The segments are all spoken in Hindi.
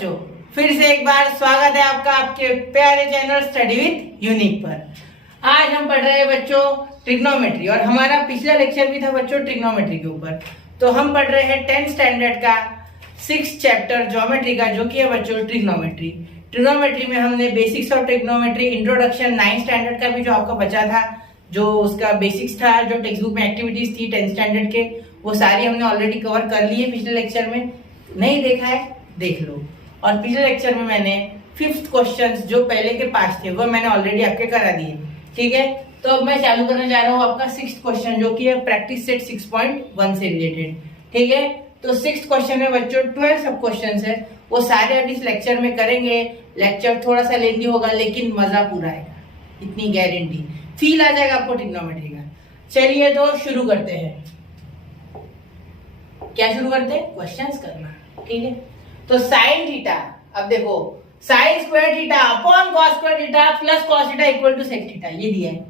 बच्चों, फिर से एक बार स्वागत है आपका आपके प्यारे चैनल स्टडी विद यूनिक पर। आज हम पढ़ रहे हैं बच्चों ट्रिग्नोमेट्री और हमारा पिछला लेक्चर भी था बच्चों ट्रिग्नोमेट्री के ऊपर। तो हम पढ़ रहे हैं 10th स्टैंडर्ड का 6th चैप्टर ज्योमेट्री का, जो कि है बच्चों ट्रिग्नोमेट्री। ट्रिग्नोमेट्री में हमने basics of trigonometry, introduction 9th standard का भी जो आपका बचा था, जो उसका बेसिक्स था, जो टेक्स्ट बुक में एक्टिविटीज थी 10th स्टैंडर्ड के, वो सारी हमने ऑलरेडी कवर कर ली है पिछले लेक्चर में। नहीं देखा है देख लो। और पिछले लेक्चर में मैंने 5th क्वेश्चंस जो पहले के 5 थे वो मैंने ऑलरेडी आपके करा दिए, ठीक है। तो अब मैं चालू करने जा रहा हूँ आपका 6th क्वेश्चन, जो कि है प्रैक्टिस सेट 6.1 से रिलेटेड, ठीक है। तो 6th क्वेश्चन में बच्चों 12 सब क्वेश्चंस है, वो सारे अब इस लेक्चर में करेंगे। लेक्चर थोड़ा सा लेंदी होगा लेकिन मजा पूरा आएगा, इतनी गारंटी, फील आ जाएगा आपको ट्रिग्नोमेट्री का। चलिए तो शुरू करते हैं। क्या शुरू करते हैं? क्वेश्चंस करना, ठीक है। तो साइन थीटा, अब देखो sine square theta upon cos square theta plus cos theta equal to sec theta, ये दिया है।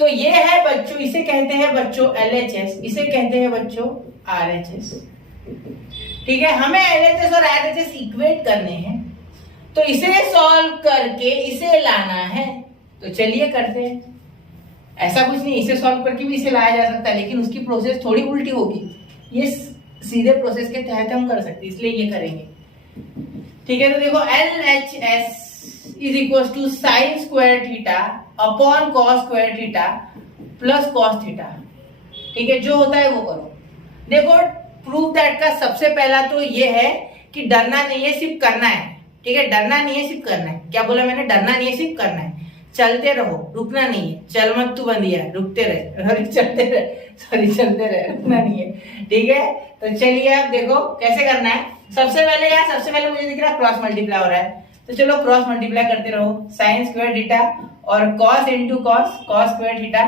तो ये है बच्चों, इसे कहते हैं बच्चों LHS, इसे कहते हैं बच्चों RHS, ठीक है। हमें LHS और RHS इक्वेट करने हैं, तो इसे सॉल्व करके इसे लाना है। तो चलिए करते हैं। ऐसा कुछ नहीं, इसे सॉल्व करके भी इसे लाया जा सकता है, लेकिन उसकी प्रोसेस थोड़ी उल्टी होगी। ये सीधे प्रोसेस के तहत हम कर सकते हैं, इसलिए ये करेंगे, ठीक है। तो देखो LHS is equal to sine square theta upon cos square theta plus cos theta, ठीक है। जो होता है वो करो। देखो प्रूफ दैट का सबसे पहला तो ये है कि डरना नहीं है, सिर्फ करना है, ठीक है। डरना नहीं है, सिर्फ करना है। क्या बोला मैंने? डरना नहीं है, सिर्फ करना है। चलते रहो, रुकना नहीं है। चल मत तू बंदिया, रुकते रहे, चलते रहे, चलते रहे, रुकना नहीं है, ठीक है। तो चलिए अब देखो कैसे करना है। सबसे पहले मुझे दिख रहा है क्रॉस मल्टीप्लाई हो रहा है, तो चलो क्रॉस मल्टीप्लाई करते रहो। साइन स्क्वायर थीटा और cos into cos, cos square theta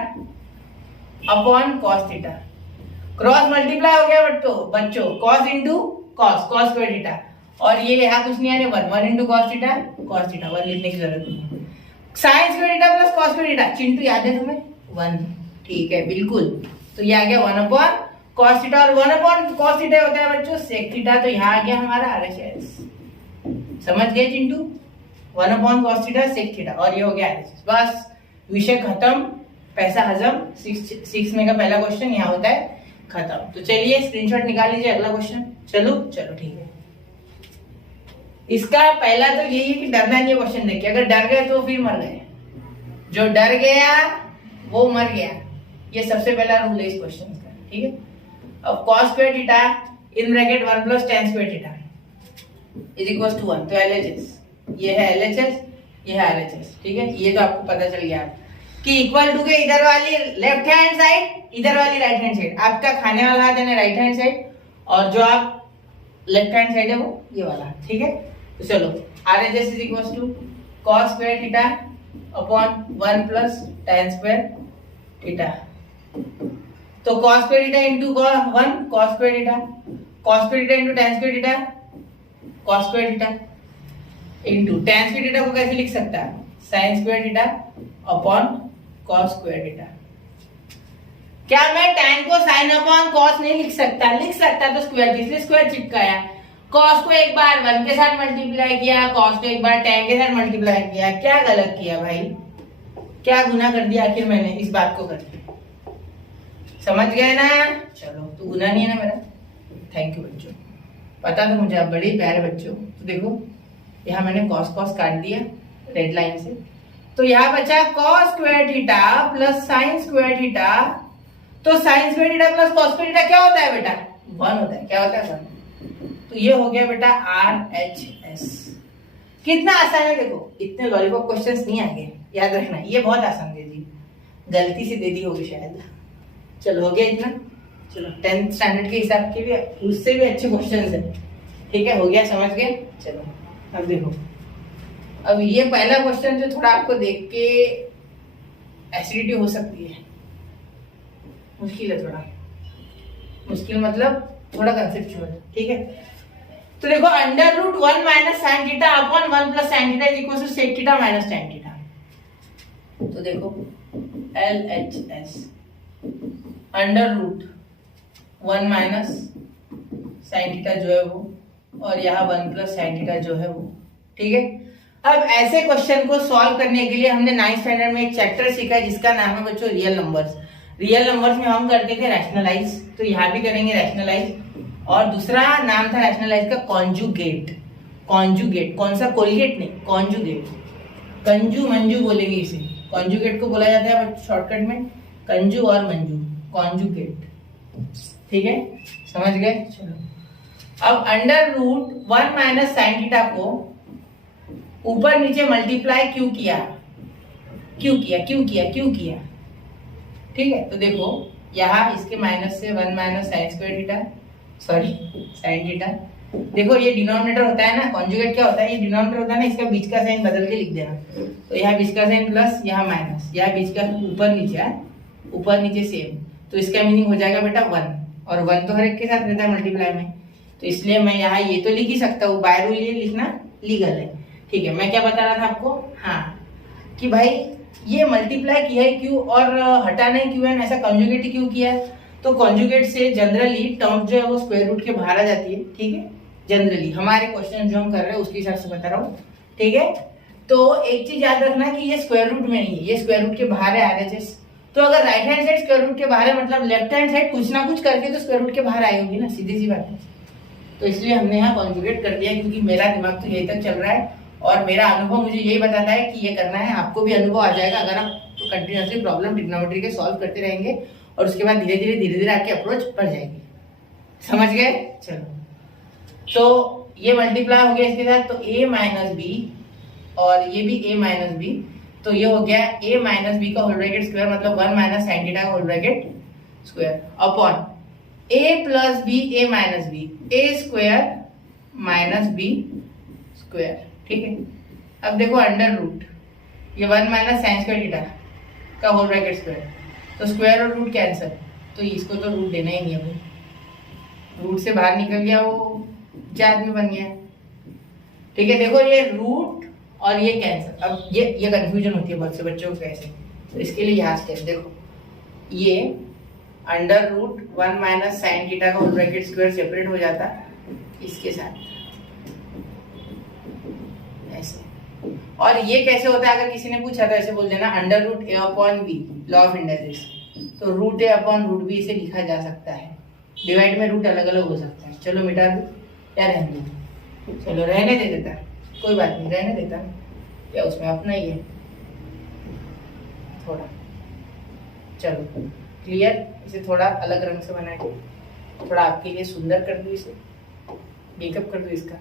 upon cos theta. Cross multiply हो गया बच्चों, cos into cos, cos square theta. और ये यहाँ कुछ नहीं आने, 1 into cos theta, cos theta, 1 लिखने की जरूरत नहीं है। Sign square theta plus cos square theta, Chintu याद है तुम्हें? 1, ठीक है, बिल्कुल। तो ये आ गया 1 अपॉन कॉस थीटा, और 1 अपॉन कॉस थीटा होता है बच्चों सेक थीटा। तो यहाँ आ गया हमारा RHS, समझ गए Chintu? 1 upon cos theta sec theta, और ये हो गया RHS। बस विषय खत्म, पैसा हजम। 6 में का पहला क्वेश्चन यहाँ होता है खत्म। तो चलिए स्क्रीनशॉट निकाल लीजिए, अगला क्वेश्चन। चलो ठीक है। इसका पहला तो यही है कि डरना नहीं है क्वेश्चन देख के। अगर डर गए तो फिर मर गए, जो डर गया वो मर गया। ये सबसे पहला रूल है इस क्वेश्चन का, ठीक है। अब cos square theta in bracket 1 plus tan square theta is equal to 1। तो LHS, ये है LHS, ये है RHS, ठीक है। ये तो आपको पता चल गया कि इक्वल टू के इधर वाली लेफ्ट हैंड साइड, इधर वाली राइट हैंड साइड। आपका खाने वाला हाथ है राइट हैंड साइड, और जो आप लेफ्ट हैंड साइड है वो ये वाला, ठीक है। तो चलो RHS is equal to cos square theta upon 1 plus tan square theta. तो cos square theta into 1 cos square theta, cos square theta into tan square theta, cos square theta into tan square theta को कैसे लिख सकता है? sin square theta upon cos square theta. क्या मैं tan को sin अपॉन cos नहीं लिख सकता? लिख सकता तो स्क्वायर, इसलिए स्क्वायर चिपकाया। cos को एक बार 1 के साथ मल्टीप्लाई किया, cos को एक बार tan के साथ मल्टीप्लाई किया। क्या गलत किया भाई? क्या गुनाह कर दिया आखिर मैंने इस बात को करके? समझ गए ना? चलो, तो गुनाह नहीं है ना मेरा। थैंक यू बच्चों, पता तो मुझे, आप बड़े प्यारे बच्चों। तो देखो यहाँ मैंने cos काट दिया रेड लाइन से, तो यहाँ बचा cos square theta plus sin square theta. तो sin square theta plus cos square theta क्या होता है बेटा? 1 होता है। क्या होता है? 1। तो ये हो गया बेटा RHS। कितना आसान है देखो, इतने लॉलीपॉप क्वेश्चंस नहीं आएंगे, याद रखना। ये बहुत आसान दे दी, गलती से दे दी होगी शायद। चलो हो गया इतना। चलो 10th स्टैंडर्ड के हिसाब के भी उससे भी अच्छे क्वेश्चंस है, ठीक है। हो गया, समझ गए? चलो अब देखो, अब ये पहला क्वेश्चन जो थोड़ा आपको देख के एसिडिटी हो सकती है, मुश्किल है थोड़ा, मुश्किल मतलब थोड़ा कंसेप्चुअल, ठीक है। तो देखो under root 1 minus sine theta upon 1 plus sine theta is equal to sec theta minus tan theta. तो देखो LHS under root 1 minus sine theta जो है वो और यहाँ 1 प्लस साइन थीटा जो है वो, ठीक है। अब ऐसे क्वेश्चन को सॉल्व करने के लिए हमने 9th स्टैंडर्ड में एक चैप्टर सीखा है जिसका नाम है बच्चों रियल नंबर्स। रियल नंबर्स में हम करते थे रैशनलाइज, तो यहाँ भी करेंगे रैशनलाइज। और दूसरा नाम था रैशनलाइज का कॉन्जुगेट। कॉन्जुगेट, कौन सा, कोलगेट नहीं, कॉन्जुगेट। कंजू मंजू बोलेंगे इसे, कॉन्जुगेट को बोला जाता है शॉर्टकट में कंजू और मंजू, कॉन्जुगेट, ठीक है, समझ गए। चलो अब under root 1 minus sine theta को ऊपर नीचे मल्टीप्लाई क्यों किया, ठीक है। तो देखो यहाँ इसके माइनस से 1 minus sine square theta, sorry sine theta. देखो ये डिनोमिनेटर होता है ना, कॉन्जुगेट क्या होता है, ये डिनोमिनेटर होता है ना, इसका बीच का साइन बदल के लिख देना। तो यहाँ बीच का साइन प्लस, यहाँ माइनस, यहाँ बीच का ऊपर नीचे है, ऊपर नीचे सेम, तो इसका मीनिंग हो जाएगा बेटा 1, और 1 तो हर एक के साथ रहता है मल्टीप्लाई में, तो इसलिए मैं यहाँ ये तो लिख ही सकता हूँ, बाय रूल ये लिखना लीगल है, ठीक है। मैं क्या बता रहा था आपको, हाँ, कि भाई ये मल्टीप्लाई किया है क्यों और हटाना है क्यों, ऐसा कॉन्जुगेट क्यों किया है। तो कॉन्जुगेट से जनरली टर्म जो है वो स्क्वायर रूट के बाहर आ जाती है, ठीक है, जनरली हमारे क्वेश्चन जो हम कर रहे हैं उसके हिसाब से बता रहा हूँ, ठीक है। तो एक चीज याद रखना कि ये स्क्वायर रूट में नहीं है, ये स्क्वायर रूट के बाहर है RHS। तो अगर right hand side square root के बाहर है मतलब लेफ्ट हैंड साइड कुछ ना कुछ करके तो स्क्वायर रूट के बाहर आई होगी ना, सीधी सी बात है। तो इसलिए हमने यहाँ कॉन्जुगेट कर दिया, क्योंकि मेरा दिमाग तो यही तक चल रहा है और मेरा अनुभव मुझे यही बताता है कि ये करना है। आपको भी अनुभव आ जाएगा अगर आप तो कंटिन्यूअसली प्रॉब्लम ट्रिग्नोमेट्री के सॉल्व करते रहेंगे और उसके बाद धीरे धीरे आपकी अप्रोच बढ़ जाएगी, समझ गए। चलो तो ये मल्टीप्लाई हो गया इसके साथ, तो a माइनस बी और ये भी a माइनस बी, तो ये हो गया a माइनस बी का होल ब्रैकेट स्क्वायर, मतलब 1 माइनस साइन थीटा का whole bracket square upon a plus B a minus B, a square minus B square, ठीक है। अब देखो अंडर रूट ये 1 माइनस साइन स्क्वायर थीटा का होल ब्रैकेट स्क्वायर, तो स्क्वायर और रूट कैंसिल, तो इसको तो रूट देना ही नहीं है भाई, रूट से बाहर निकल गया वो चार में बन गया, ठीक है। देखो ये रूट और ये कैंसिल, अब ये कंफ्यूजन होती है बहुत से बच्चों को कैसे, तो इसके लिए यहाँ से देखो ये under root 1 minus sine theta का होल ब्रैकेट स्क्वायर सेपरेट हो जाता इसके साथ ऐसे, और ये कैसे होता है अगर किसी ने पूछा तो ऐसे बोल देना under root a upon B, law of indices, तो root a upon root B इसे लिखा जा सकता है, डिवाइड में रूट अलग अलग हो सकता है। चलो मिटा दो या रहने दो, चलो रहने दे देता, कोई बात नहीं रहने देता, क्या उसमें अपना ही है थोड़ा। चलो क्लियर, इसे थोड़ा अलग रंग से बना के थोड़ा आपके लिए सुंदर कर दो, इसे मेकअप कर दो इसका।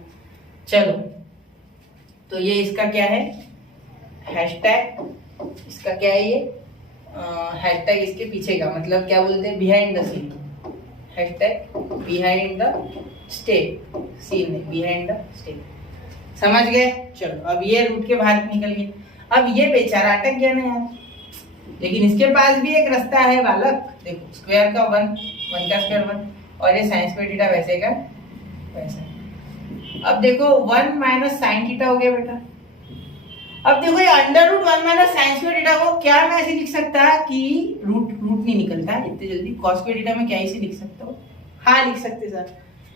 चलो तो ये इसका क्या है हैशटैग, इसका क्या है ये हैशटैग इसके पीछे का मतलब क्या बोलते हैं behind the scene, hashtag behind the step, scene नहीं बिहाइंड द स्टेप, समझ गए। चलो अब ये रूट के बाहर निकल गए, अब ये बेचारा अटक गया ना यार, लेकिन इसके पास भी एक रास्ता है बालक, देखो स्क्वायर का 1 का स्क्वायर 1 और ये साइन स्क्वायर थीटा वैसे का वैसा। अब देखो 1 माइनस साइन थीटा हो गया बेटा, अब देखो ये under root 1 minus sine square theta को क्या मैं ऐसे लिख सकता कि रूट नहीं निकलता इतने जल्दी, कॉस स्क्वायर थीटा में क्या ऐसे लिख सकता हूँ, हाँ लिख सकते सर,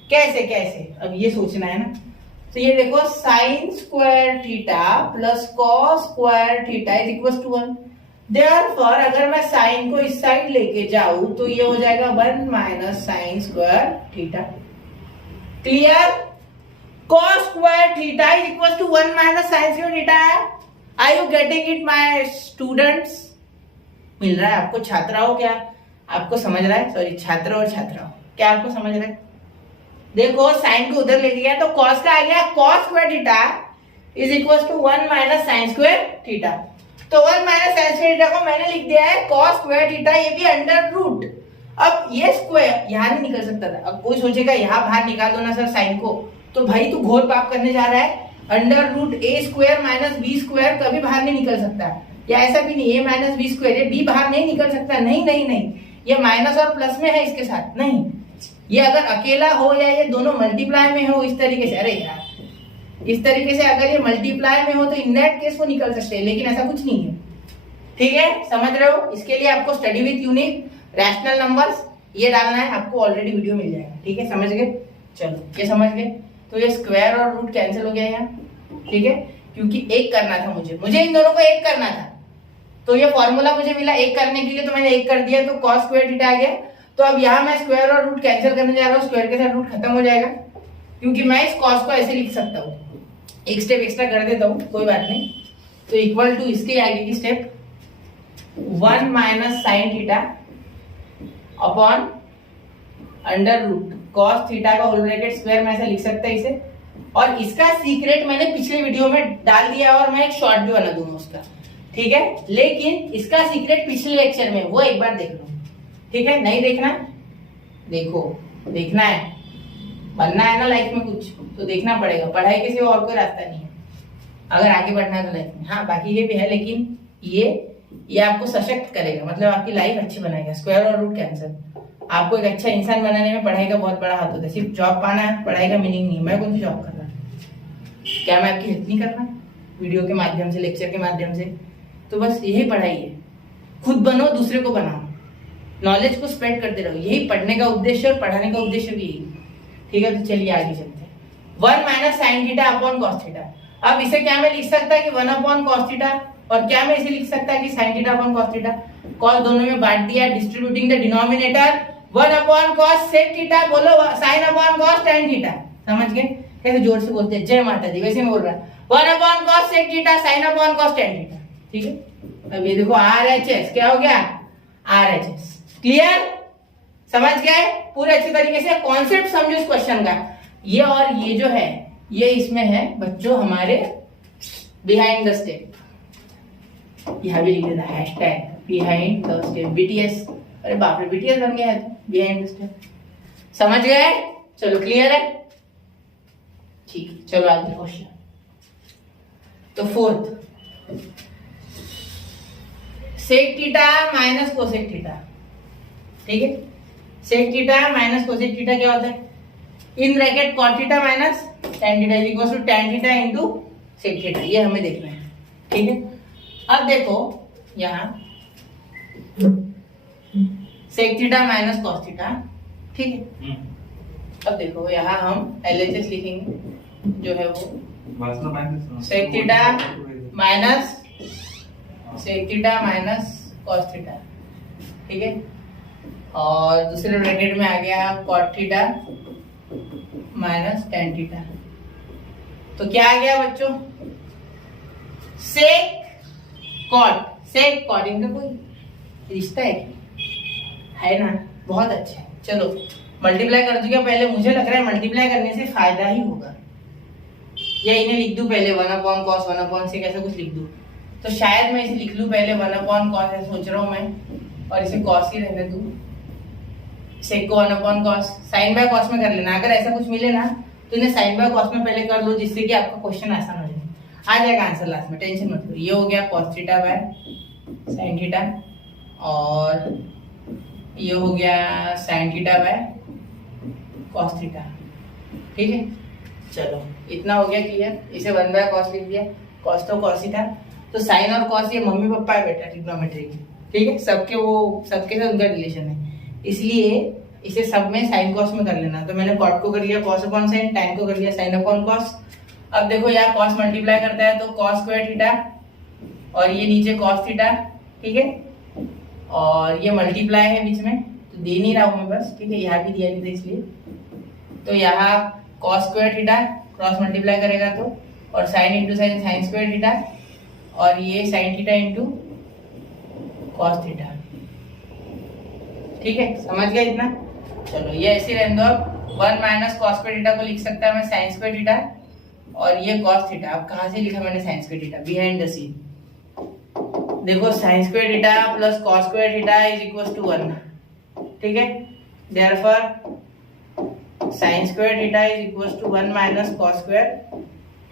कैसे अब ये सोचना है ना। तो ये देखो sine square theta plus cos square theta is equal to 1, therefore अगर मैं साइन को इस साइड लेके जाऊं तो ये हो जाएगा 1 minus sine square theta, clear. cos square theta is equal to 1 minus sine square theta है, are you getting it my students, मिल रहा है आपको छात्राओं, क्या आपको समझ रहा है, सॉरी छात्र और छात्राओं क्या आपको समझ रहा है। देखो साइन को उधर लेके गया तो cos का आ गया cos square theta is equal to 1 minus sine square theta, तो 1 माइनस साइन स्क्वायर थीटा को मैंने लिख दिया है cos स्क्वायर थीटा, ये भी अंडर रूट। अब ये स्क्वायर यहां नहीं निकल सकता था, अब कोई सोचेगा यहां बाहर निकाल दो ना सर साइन को, तो भाई तू घोर पाप करने जा रहा है, under root a square minus B square कभी बाहर नहीं निकल सकता, या ऐसा भी नहीं a माइनस बी स्क्वायर, ये b बाहर नहीं निकल सकता, नहीं, ये माइनस और प्लस में है इसके साथ, नहीं ये अगर अकेला हो या ये दोनों मल्टीप्लाई में हो इस तरीके से, अरे यार इस तरीके से अगर ये मल्टीप्लाई में हो तो इन दैट केस वो निकल सकते हैं, लेकिन ऐसा कुछ नहीं है, ठीक है, समझ रहे हो। इसके लिए आपको study with unique rational numbers ये डालना है, आपको ऑलरेडी वीडियो मिल जाएगा, ठीक है, समझ गए। चलो ये समझ गए, तो ये स्क्वायर और रूट कैंसिल हो गया यहाँ, ठीक है, क्योंकि एक करना था मुझे इन दोनों को एक करना था, तो ये फॉर्मूला मुझे मिला एक करने के लिए, तो मैंने एक कर दिया, तो कॉस स्क्वायर थीटा आ गया। तो अब यहाँ मैं स्क्वायर और रूट कैंसिल करने जा रहा हूँ, स्क्वायर के साथ रूट खत्म हो जाएगा, क्योंकि मैं इस कॉस को ऐसे लिख सकता हूँ, एक स्टेप एक्स्ट्रा कर देता हूँ, कोई बात नहीं। तो इक्वल टू इसके आगे की step 1 minus sine theta upon under root cos theta का होल ब्रैकेट स्क्वायर में ऐसा लिख सकता है इसे। और इसका सीक्रेट मैंने पिछले वीडियो में डाल दिया और मैं एक शॉर्ट भी बना दूंगा उसका, ठीक है, लेकिन इसका सीक्रेट पिछले लेक्चर में, वो एक बार देख लो, ठीक है। नहीं देखना, देखो, देखना है, बनना है ना लाइफ में कुछ तो देखना पड़ेगा, पढ़ाई के सिवा और कोई रास्ता नहीं है अगर आगे बढ़ना है तो लाइफ में। हाँ बाकी ये भी है, लेकिन ये आपको सशक्त करेगा, मतलब आपकी लाइफ अच्छी बनाएगा। स्क्वायर और रूट कैंसिल, आपको एक अच्छा इंसान बनाने में पढ़ाई का बहुत बड़ा हाथ होता है। सिर्फ जॉब पाना है, पढ़ाई का मीनिंग नहीं है। मैं कौन सी जॉब कर रहा हूँ, क्या मैं आपकी हेल्प नहीं कर रहा वीडियो के माध्यम से, लेक्चर के माध्यम से? तो बस यही पढ़ाई है, खुद बनो, दूसरे को बनाओ, नॉलेज को स्प्रेड करते रहो, यही पढ़ने का उद्देश्य और पढ़ाने का उद्देश्य भी यही, ठीक है। तो चलिए आगे चलते हैं। 1 minus sine theta upon cos theta. अब इसे क्या मैं लिख सकता है कि 1 अपॉन कॉस थीटा, और क्या मैं इसे लिख सकता है कि sine theta upon cos theta. Cos दोनों में बांट दिया, distributing the denominator 1 upon cos sec theta, बोलो sine upon cos tan theta. समझ गए कैसे जोर से बोलते हैं, जय माता दी, वैसे में बोल रहा है 1 upon cos sec theta sine upon cos tan theta, ठीक है। अब ये देखो RHS क्या हो गया, RHS। क्लियर, समझ गए पूरे अच्छे तरीके से, कॉन्सेप्ट समझो इस क्वेश्चन का। ये और ये जो है ये इसमें है बच्चों हमारे बिहाइंड द स्टेप, यहाँ भी लिख देना hashtag behind the step BTS। अरे बाप रे BTS बन गया है तो बिहाइंड द स्टेप, समझ गए? चलो क्लियर है, ठीक है। चलो आगे क्वेश्चन। तो fourth, sec theta minus cosec theta, ठीक है। Sec theta minus cosec theta क्या होता है, in bracket cot theta minus tan theta is equal to tan theta into sec theta, ये हमें देखना है, ठीक है। अब देखो यहाँ sec theta minus cos theta, ठीक है। अब देखो यहाँ हम LHS लिखेंगे जो है वो sec theta minus cos theta, ठीक है। और दूसरे ब्रैकेट में आ गया cot theta minus tan theta. तो क्या आ गया बच्चों, सेक कॉट, इनका कोई रिश्ता है ना, बहुत अच्छा है। चलो मल्टीप्लाई कर दूंगा, पहले मुझे लग रहा है मल्टीप्लाई करने से फायदा ही होगा, या इन्हें लिख दूं पहले 1 अपॉन कॉस 1 अपॉन सेक ऐसा कुछ लिख दूं, तो शायद मैं इसे लिख लूं पहले 1 अपॉन कॉस ऐसा सोच रहा हूं मैं, और इसे कॉस ही रहने दूं, सेक को 1 upon cos, sine by cos में कर लेना। अगर ऐसा कुछ मिले ना तो इन्हें साइन बाय कॉस में पहले कर लो, जिससे कि आपका क्वेश्चन आसान हो जाए, आ जाएगा आंसर लास्ट में, टेंशन मत लो। ये हो गया cos theta by sine theta, और ये हो गया sine theta by cos theta, ठीक है। चलो इतना हो गया क्लियर, इसे 1 बाय कॉस लिख दिया, कॉस तो कॉस ही था, तो साइन और कॉस ये मम्मी पापा है बेटा ट्रिग्नोमेट्री की, ठीक है, सबके साथ उनका रिलेशन है, इसलिए इसे सब में साइन कॉस में कर लेना। तो मैंने कॉट को कर लिया कॉस अपॉन साइन, टैन को कर लिया साइन अपॉन कॉस। अब देखो यहाँ कॉस मल्टीप्लाई करता है तो कॉस स्क्वायर थीटा, और ये नीचे कॉस थीटा, ठीक है, और ये मल्टीप्लाई है बीच में, तो दे नहीं रहा हूं मैं बस, ठीक है, यहाँ भी दिया नहीं था इसलिए। तो यहाँ cos square theta cross multiply करेगा तो, और sine into sine sign square theta, और ये sine theta into cos theta, ठीक है, समझ गया इतना। चलो ये ऐसे रहने दो। अब 1 माइनस कॉस स्क्वायर थीटा को लिख सकता है मैं साइन स्क्वायर थीटा, और ये कॉस थीटा। अब कहाँ से लिखा मैंने sine square theta, behind the scene. देखो sine square theta plus cos square theta is equal to 1, ठीक है। Therefore sine square theta is equal to 1 minus cos square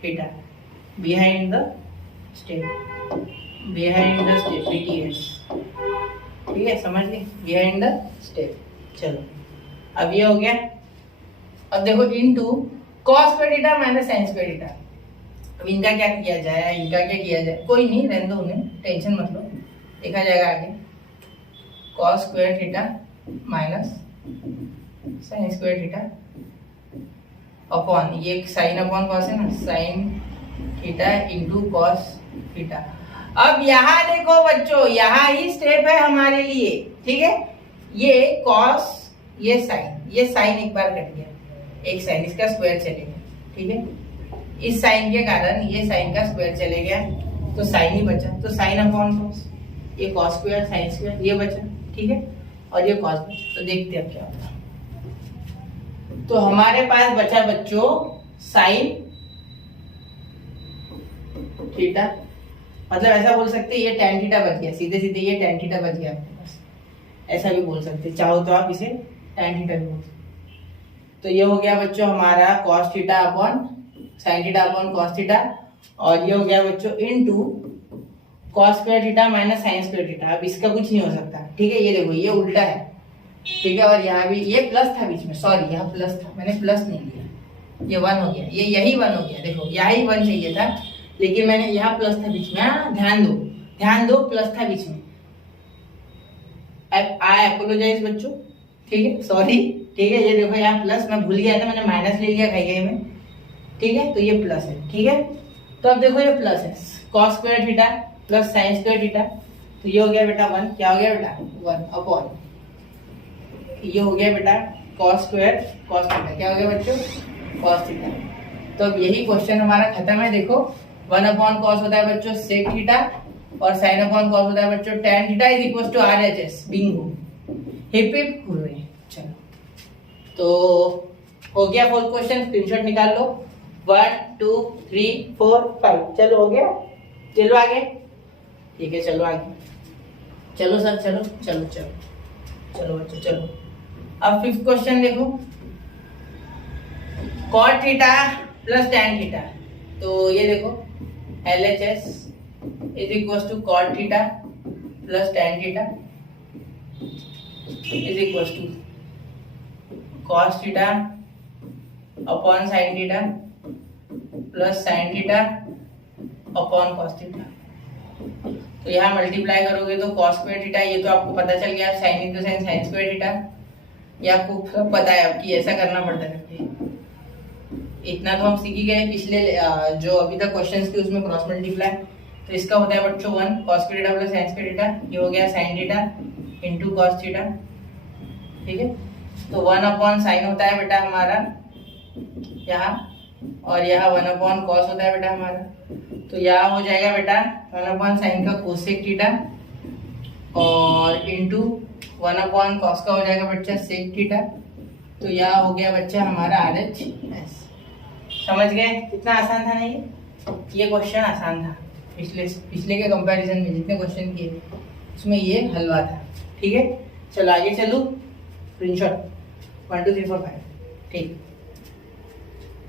theta behind the step, BTS, ठीक है, समझ गए, बिहाइंड द स्टेप। चलो अब ये हो गया। अब देखो into cos square theta minus sine square theta, अब इनका क्या किया जाए, कोई नहीं, रहने दो उन्हें, टेंशन मत लो, देखा जाएगा आगे। Cos square theta minus sine square theta upon ये साइन अपॉन कॉस है ना, sine theta into cos theta. अब यहाँ देखो बच्चों, यहाँ ही स्टेप है हमारे लिए, ठीक है। ये कॉस, ये साइन एक बार कट गया, एक साइन, इसका स्क्वायर चलेगा, ठीक है। इस साइन के कारण ये साइन का स्क्वायर चले गया, तो साइन ही बचा, तो साइन अपॉन कॉस, ये कॉस स्क्वायर साइन स्क्वायर ये बचा, ठीक है, और ये कॉस बचा। तो देखते हैं क्या होता है। तो हमारे पास बचा बच्चों साइन थीटा, मतलब ऐसा बोल सकते हैं ये tan थीटा बच गया, सीधे सीधे ये tan थीटा बच गया आपके पास, ऐसा भी बोल सकते हैं, चाहो तो आप इसे tan थीटा भी बोल सकते। तो ये हो गया बच्चों हमारा cos theta upon sin theta upon cos theta, और ये हो गया बच्चों into cos square theta minus sin square theta. अब इसका कुछ नहीं हो सकता, ठीक है। ये देखो ये उल्टा है, ठीक है, और यहाँ भी ये प्लस था बीच में, सॉरी यहाँ प्लस था, मैंने प्लस नहीं लिया, ये 1 हो गया, ये यही 1 हो गया, देखो यहाँ ही 1 चाहिए था, लेकिन मैंने यहाँ प्लस था बीच में। हाँ ध्यान दो प्लस था बीच में। आई अपोलोजाइज बच्चों, ठीक है, सॉरी, ठीक है। ये देखो यहाँ प्लस, मैं भूल गया था, मैंने माइनस ले लिया खाई में, ठीक है। तो ये प्लस है, ठीक है। तो अब देखो ये प्लस है, cos square theta plus sin square theta, तो ये हो गया बेटा 1, क्या हो गया बेटा 1 अपॉन, ये हो गया बेटा cos स्क्वायर cos थीटा, क्या हो गया बच्चों cos थीटा। तो अब यही क्वेश्चन हमारा खत्म है। देखो 1 अपॉन कॉस होता है बच्चों सेक थीटा, और साइन अपॉन कॉस होता है बच्चों tan theta is equal to RHS। Bingo, hip hip hurray. चलो, तो हो गया फोर्थ क्वेश्चन, स्क्रीनशॉट निकाल लो। 1 2 3 4 5, चलो हो गया, चलो आगे, ठीक है, चलो आगे, चलो सर, चलो चलो चलो चलो बच्चों चलो। अब फिफ्थ क्वेश्चन देखो, cot theta plus tan theta, तो ये देखो LHS is equal to cot theta plus tan theta is equal to cos theta upon sin theta plus sin theta upon cos theta. तो यहाँ मल्टीप्लाई करोगे तो cos स्क्वायर थीटा, ये तो आपको पता चल गया, sin into sin sin square theta, ये आपको सब पता है अब कि ऐसा करना पड़ता है करके। इतना तो हम सीख ही गए पिछले जो अभी तक क्वेश्चंस थे उसमें क्रॉस मल्टीप्लाई। तो इसका होता है बच्चों 1 cos square theta plus sin square theta, ये हो गया sin theta into cos theta, ठीक है। तो 1 अपॉन साइन होता है बेटा हमारा यहाँ, और यहाँ 1 अपॉन कॉस होता है बेटा हमारा, तो यहाँ हो जाएगा बेटा 1 अपॉन साइन का कोसेक थीटा, और इंटू 1 अपॉन कॉस का हो जाएगा बच्चा सेक थीटा। तो यहाँ हो गया बच्चा हमारा RHS। समझ गए कितना आसान था ना ये क्वेश्चन आसान था, पिछले के कंपैरिजन में जितने क्वेश्चन किए उसमें ये हलवा था, ठीक है। चलो आगे चलो, स्क्रीनशॉट 1 2 3 4 5, ठीक।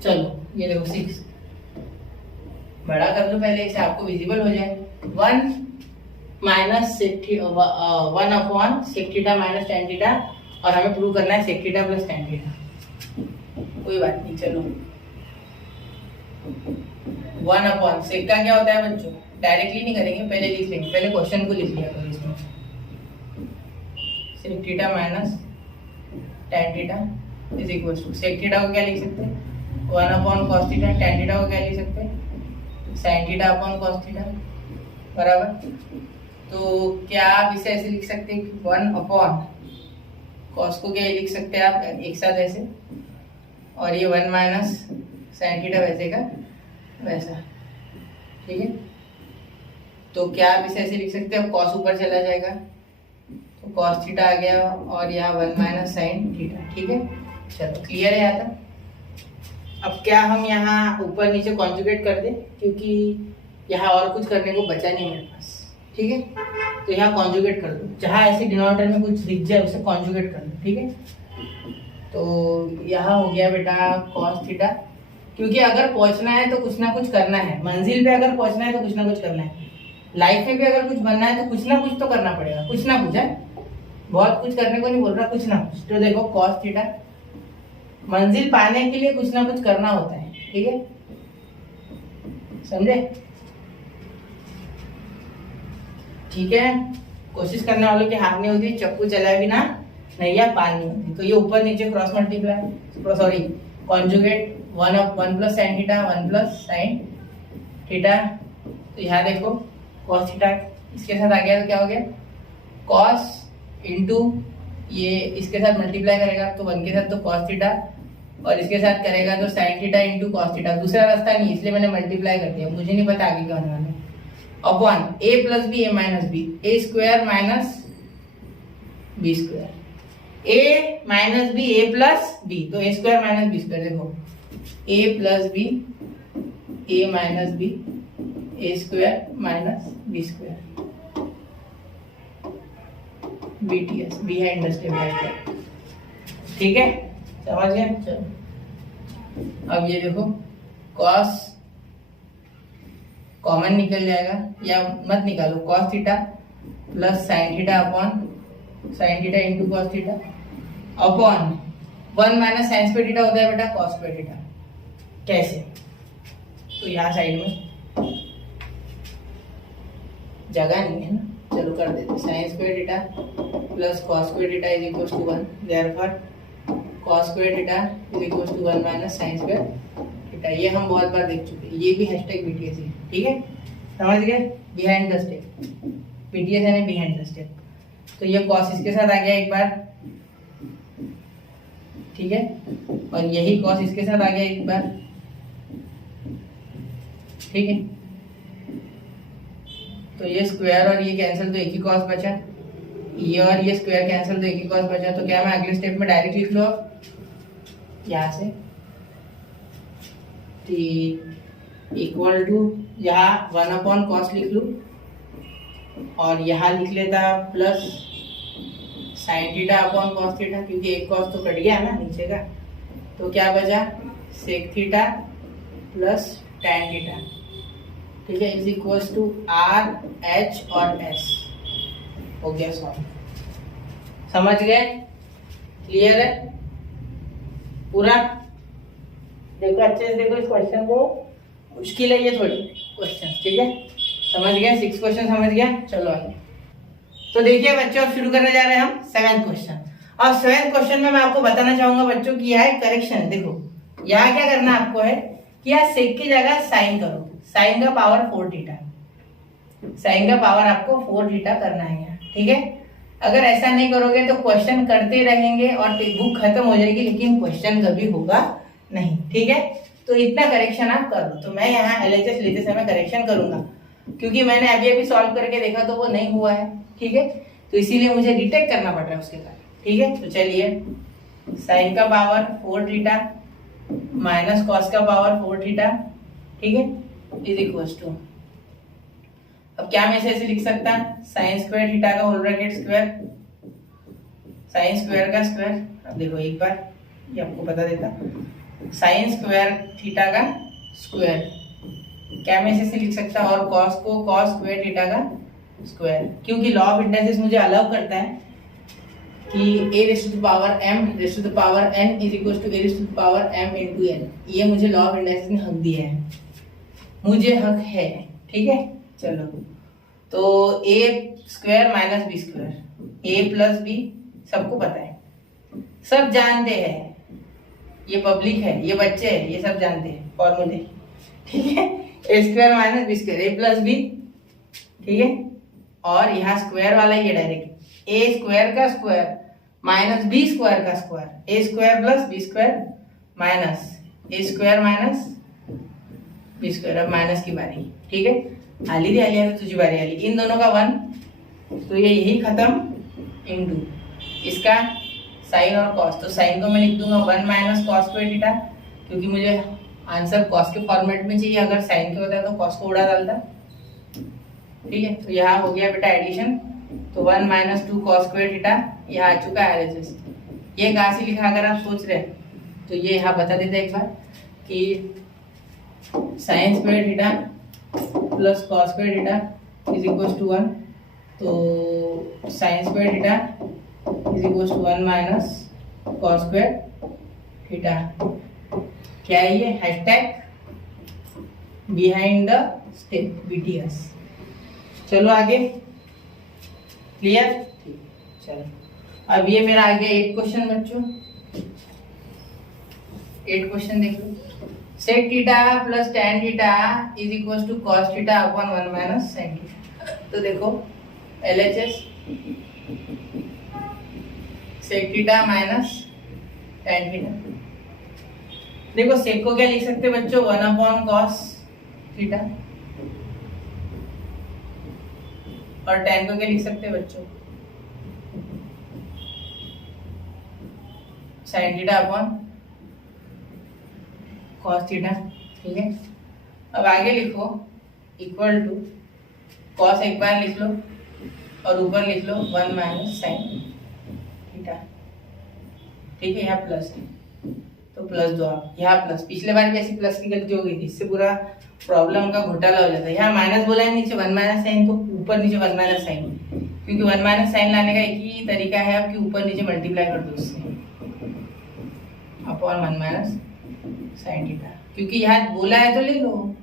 चलो ये देखो 6, बड़ा कर लो पहले, इसे आपको विजिबल हो जाए। 1 minus 1 upon sec theta minus tan theta, और हमें प्रूव करना है sec theta plus tan theta. कोई बात नहीं, चलो 1 अपॉन सेक का क्या होता है बच्चों, डायरेक्टली नहीं करेंगे, पहले लिख लेंगे, पहले क्वेश्चन को लिख लिया करो इसमें। Sec theta minus tan theta is equal to, sec theta को क्या लिख सकते हैं 1 upon cos theta, tan theta को क्या लिख सकते हैं sin theta upon cos theta, बराबर। तो क्या आप इसे ऐसे लिख सकते हैं 1 अपॉन कॉस को क्या लिख सकते हैं आप एक साथ ऐसे, और ये 1 माइनस sin थीटा वैसे का वैसा, ठीक है। तो क्या आप इसे ऐसे लिख सकते हैं, कॉस ऊपर चला जाएगा तो कॉस थीटा आ गया, और यहाँ 1 माइनस sin थीटा, ठीक है। चलो क्लियर है यहाँ तक। अब क्या हम यहाँ ऊपर नीचे कॉन्जुगेट कर दें, क्योंकि यहाँ और कुछ करने को बचा नहीं मेरे पास, ठीक है। तो यहाँ कॉन्जुगेट कर दो, जहाँ ऐसे डिनोमिनेटर में कुछ दिख जाए उसे कॉन्जुगेट कर दो, ठीक है। तो यहाँ हो गया बेटा cos थीटा, क्योंकि अगर पहुंचना है तो कुछ ना कुछ करना है, मंजिल पे अगर पहुंचना है तो कुछ ना कुछ करना है, लाइफ में भी अगर कुछ बनना है तो कुछ ना कुछ तो करना पड़ेगा, कुछ ना कुछ है, बहुत कुछ करने को नहीं बोल रहा, कुछ ना कुछ। तो देखो cos थीटा, मंजिल पाने के लिए कुछ ना कुछ करना होता है, ठीक है, समझे, ठीक है। कोशिश करने वालों की हार नहीं होती, चक्कू चलाए बिना नैया पार नहीं होती। तो ये ऊपर नीचे cross multiply, sorry conjugate one plus sine theta, one plus sine theta. तो यहाँ देखो कॉस थीटा इसके साथ आ गया तो क्या हो गया, कॉस इंटू ये इसके साथ मल्टीप्लाई करेगा तो वन के साथ तो कॉस थीटा, और इसके साथ करेगा तो sine theta into cos theta. दूसरा रास्ता नहीं, इसलिए मैंने मल्टीप्लाई कर दिया, मुझे नहीं पता आगे क्या होने वाला है। Upon A plus B A minus B, A square minus B square, A minus B A plus B, तो A square minus B square. देखो A plus B A minus B, A square minus B square, BTS, B है इंडस्ट्रियल। ठीक है, समझ गए। चलो अब ये देखो कॉस कॉमन निकल जाएगा, या मत निकालो, cos theta plus sine theta upon sine theta into cos theta upon one minus sine square theta होता है बेटा कॉस स्क्वायर थीटा। कैसे, तो यहाँ साइड में जगह नहीं है ना, चलो कर देते, sine square theta plus cos square theta is equal to 1, therefore cos square theta is equal to 1 minus sine square theta. ये हम बहुत बार देख चुके हैं, ये भी हैशटैग बीटीएस है। ठीक है, समझ गए, बिहाइंड द स्टेप, बीटीएस है ना बिहाइंड द स्टेप। तो ये कॉस इसके साथ आ गया एक बार, ठीक है, और यही कॉस इसके साथ आ गया एक बार, ठीक है। तो ये स्क्वायर और ये कैंसिल तो एक ही कॉस बचा, ये और ये स्क्वायर कैंसिल तो एक ही कॉस बचा। तो क्या मैं अगले स्टेप में डायरेक्ट लिख लो यहाँ से इक्वल टू, यहाँ 1 अपॉन कॉस लिख लूँ और यहाँ लिख लेता plus sine theta upon cos theta, क्योंकि एक कॉस तो कट गया ना नीचे का, तो क्या बचा sec theta plus tan theta. ठीक है, is equal to R H और एस। हो गया सॉल्व, समझ गए, क्लियर है पूरा। देखो अच्छे से देखो इस क्वेश्चन को, मुश्किल है ये थोड़ी क्वेश्चन, ठीक है, समझ गए, 6 क्वेश्चन समझ गया। चलो आगे, तो देखिए बच्चों अब शुरू करने जा रहे हैं हम 7th क्वेश्चन। और 7th क्वेश्चन में मैं आपको बताना चाहूंगा बच्चों की यह है करेक्शन। देखो यहाँ क्या करना आपको है कि यहाँ सेक की जगह साइन करो, साइन का पावर 4 थीटा, साइन का पावर आपको 4 थीटा करना है यहाँ। ठीक है, अगर ऐसा नहीं करोगे तो क्वेश्चन करते रहेंगे और बुक खत्म हो जाएगी, लेकिन क्वेश्चन कभी होगा नहीं। ठीक है, तो इतना करेक्शन आप कर लो। तो मैं यहाँ एलएचएस लेते समय करेक्शन करूंगा, क्योंकि मैंने अभी सॉल्व करके देखा तो वो नहीं हुआ है। ठीक है, तो इसीलिए मुझे डिटेक्ट करना पड़ रहा है उसके बाद। ठीक है, तो चलिए साइन का पावर 4 थीटा माइनस कॉस का पावर 4 थीटा, ठीक है, इज इक्वल टू, अब क्या मैं ऐसे लिख सकता साइन स्क्वायर थीटा का whole bracket square, sine square का स्क्वायर। अब देखो एक बार ये आपको बता देता, साइन स्क्वायर थीटा का स्क्वायर, क्या मैं ऐसे लिख सकता, और कॉस को कॉस स्क्वायर थीटा का स्क्वायर, क्योंकि लॉ ऑफ इंडक्सेस मुझे अलाउ करता है कि a raise to the power m raise to the power n is equal to a raise to the power m into n। ये मुझे लॉ ऑफ इंडक्सेस ने हक दिया है, मुझे हक है। ठीक है, चलो तो a square minus B square, a plus b सबको पता है, सब जानते हैं, ये पब्लिक है, ये बच्चे हैं, ये सब जानते हैं फॉर्मूले। ठीक है, a square minus B square, a plus b, ठीक है, और यहाँ स्क्वायर वाला ये डायरेक्ट a स्क्वायर का स्क्वायर माइनस बी स्क्वायर का square, a square plus b square minus a square minus B square. अब माइनस की बारी, ठीक है, आली दी आली तुझी बारी आली, इन दोनों का 1, तो ये यही खत्म इनटू इसका साइन और कॉस। तो साइन को मैं लिख दूंगा 1 माइनस कॉस स्क्वायर थीटा, क्योंकि मुझे आंसर कॉस के फॉर्मेट में चाहिए, अगर साइन के होता तो कॉस को उड़ा डालता। ठीक है, तो यहाँ हो गया बेटा एडिशन, तो 1 माइनस 2 कॉस स्क्वायर थीटा यहाँ आ चुका है एलएचएस। ये कहाँ से लिखा अगर आप सोच रहे हैं तो ये यहाँ बता देते एक बार कि sine square theta plus cos square theta is equal to 1, तो sine square theta is equal to 1 minus cos square theta. क्या है ये, hashtag behind the step BTS. चलो आगे, क्लियर, चलो अब ये मेरा आ गया 8 क्वेश्चन बच्चों, 8 क्वेश्चन देख लो। Sec theta plus tan theta is equal to cos theta upon 1 minus sin theta. तो देखो LHS sec theta minus tan theta. देखो सेक को क्या लिख सकते हैं बच्चों, 1 अपॉन cos थीटा, और tan को क्या लिख सकते हैं बच्चों, sin theta upon cos theta. ठीक है, अब आगे लिखो इक्वल टू cos एक बार लिख लो और ऊपर लिख लो 1 माइनस sin थीटा। ठीक है, यहाँ प्लस है तो प्लस दो आप, यहाँ प्लस, पिछले बार भी ऐसी प्लस की गलती हो गई थी, इससे पूरा प्रॉब्लम का घोटाला हो जाता है। यहाँ माइनस बोला है, नीचे 1 माइनस साइन, तो ऊपर नीचे 1 माइनस साइन, क्योंकि 1 माइनस साइन लाने का एक ही तरीका है आपकी, ऊपर नीचे मल्टीप्लाई कर दो उससे अपॉन 1 माइनस साइन थीटा, क्योंकि यहाँ बोला है तो ले लो।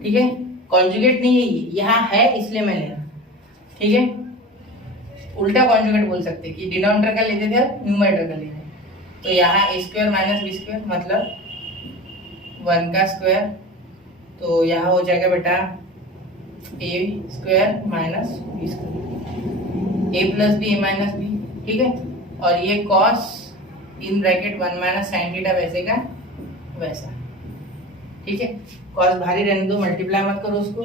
ठीक है, कॉन्जुगेट नहीं है ये, यहाँ है इसलिए मैं ले रहा। ठीक है, उल्टा कॉन्जुगेट बोल सकते कि डिनोमिनेटर का लेते थे और न्यूमरेटर का लेते थे। तो यहाँ a square minus B square मतलब 1 का स्क्वायर, तो यहाँ हो जाएगा बेटा a square minus B square, a plus B, a minus b. ठीक है, और ये cos in bracket 1 minus sine theta वैसे का वैसा। ठीक है, cos भारी रहने दो, मल्टीप्लाई मत करो उसको।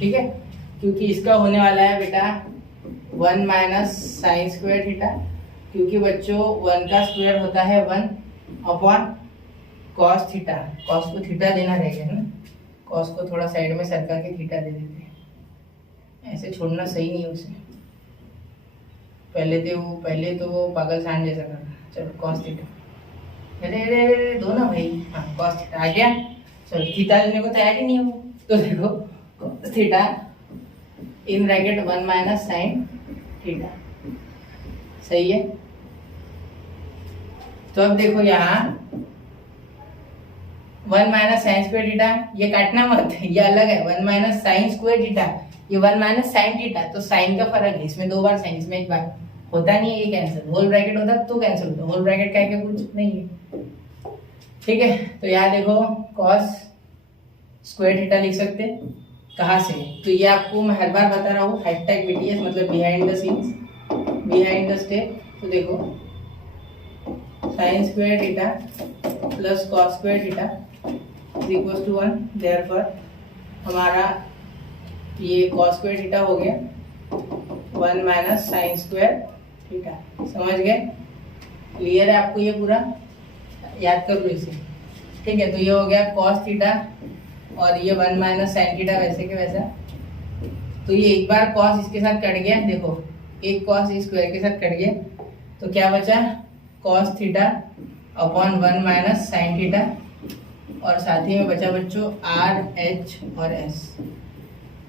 ठीक है, क्योंकि इसका होने वाला है बेटा 1 माइनस साइन स्क्वायर थीटा, क्योंकि बच्चों 1 का स्क्वायर होता है 1 अपॉन cos थीटा। cos को थीटा देना रहेगा ना, cos को थोड़ा साइड में सरका के थीटा दे देते हैं, ऐसे छोड़ना सही नहीं है उसे। पहले तो वो पागल सांड जैसा करना। चलो cos थीटा, अरे अरे अरे दो ना भाई, हाँ cos थीटा आ गया। चलो थीटा देने को तैयार ही नहीं हो, तो देखो cos theta in bracket 1 minus sine theta. सही है, तो अब देखो यहाँ 1 माइनस साइन स्क्वायर थीटा, ये काटना मत, ये अलग है। 1 माइनस साइन स्क्वायर थीटा, ये 1 माइनस साइन थीटा, तो साइन का फर्क है, इसमें 2 बार साइन, इसमें 1 बार, होता नहीं है ये कैंसिल। होल ब्रैकेट होता तो कैंसिल होता, होल ब्रैकेट का क्या कुछ नहीं है। ठीक है, तो यहाँ देखो cos स्क्वायर थीटा लिख सकते, कहाँ से, तो ये आपको मैं हर बार बता रहा हूँ, #BTS मतलब behind the scenes, behind the step. तो देखो sine square theta plus cos square theta is equal to 1, therefore हमारा ये cos स्क्वायर थीटा हो गया 1 माइनस साइन स्क्वायर थीटा। समझ गए, क्लियर है आपको ये पूरा, याद कर लो इसे। ठीक है, तो ये हो गया cos थीटा और ये 1 माइनस साइन थीटा वैसे के वैसा। तो ये एक बार cos इसके साथ कट गया, देखो एक cos स्क्वायर के साथ कट गया, तो क्या बचा cos theta upon 1 minus sine theta, और साथ ही में बचा बच्चों R, H और S।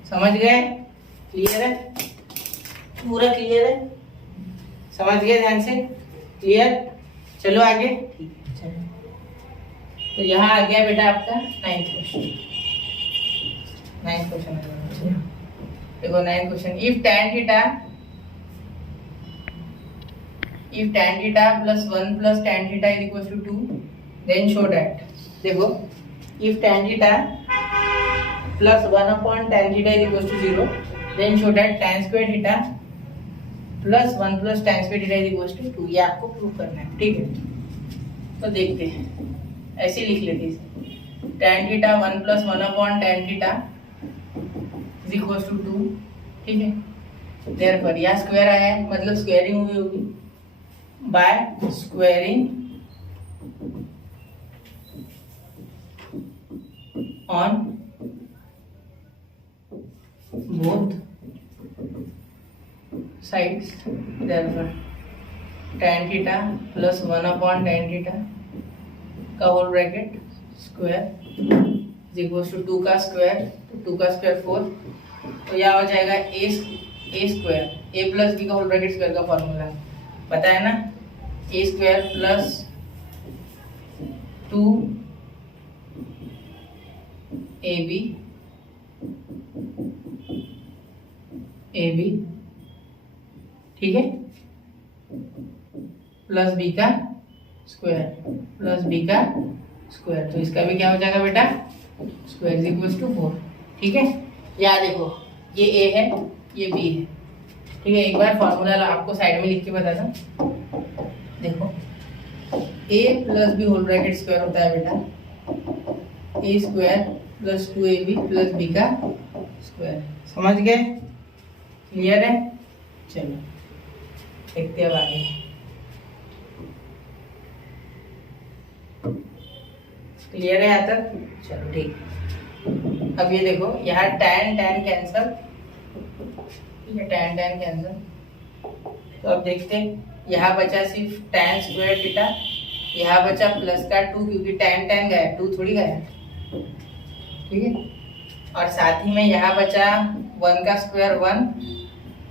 समझ गए, क्लियर है, पूरा क्लियर है, समझ गए ध्यान से, क्लियर। चलो आगे, ठीक है चलो। तो यहाँ आ गया बेटा आपका 9th क्वेश्चन। 9th क्वेश्चन देखो 9th question, if tan theta plus 1 plus tan theta is equal to 2, then show that, देखो if tan theta plus 1 upon tan theta is equal to 0, then show that tan square theta plus 1 plus tan square theta is equal to 2। ये आपको प्रूव करना है। ठीक है, तो देखते हैं, ऐसे लिख लेते हैं, tan theta 1 plus 1 upon tan theta is equal to 2। ठीक है, देयरफॉर यहाँ स्क्वायर आया है मतलब स्क्वायरिंग हुई होगी, by squaring on both sides, therefore tan theta plus 1 upon tan theta का whole bracket square is equal to 2 का स्क्वायर, 2 का स्क्वायर 4, तो यह हो जाएगा a square, a plus b का होल ब्रैकेट स्क्वायर का फॉर्मूला पता है ना, a स्क्वायर प्लस 2ab, ठीक है, प्लस b का स्क्वायर प्लस b का स्क्वायर, तो इसका भी क्या हो जाएगा बेटा, स्क्वायर इज इक्वल टू 4। ठीक है, यहाँ देखो ये ए है ये बी है। ठीक है, एक बार फॉर्मूला आपको साइड में लिख के बताता हूँ। देखो A plus B whole bracket square होता है बेटा A square plus 2ab plus B का स्क्वायर। समझ गए? क्लियर है? चलो देखते हैं अब आगे। क्लियर है यहाँ तक? चलो ठीक। अब ये देखो यहाँ tan कैंसल, ठीक है, tan कैंसल। तो अब देखते हैं, यहाँ बचा सिर्फ tan स्क्वायर थीटा, यहाँ बचा प्लस का 2 क्योंकि tan गया 2 थोड़ी गया। ठीक है, और साथ ही में यहाँ बचा 1 का स्क्वायर 1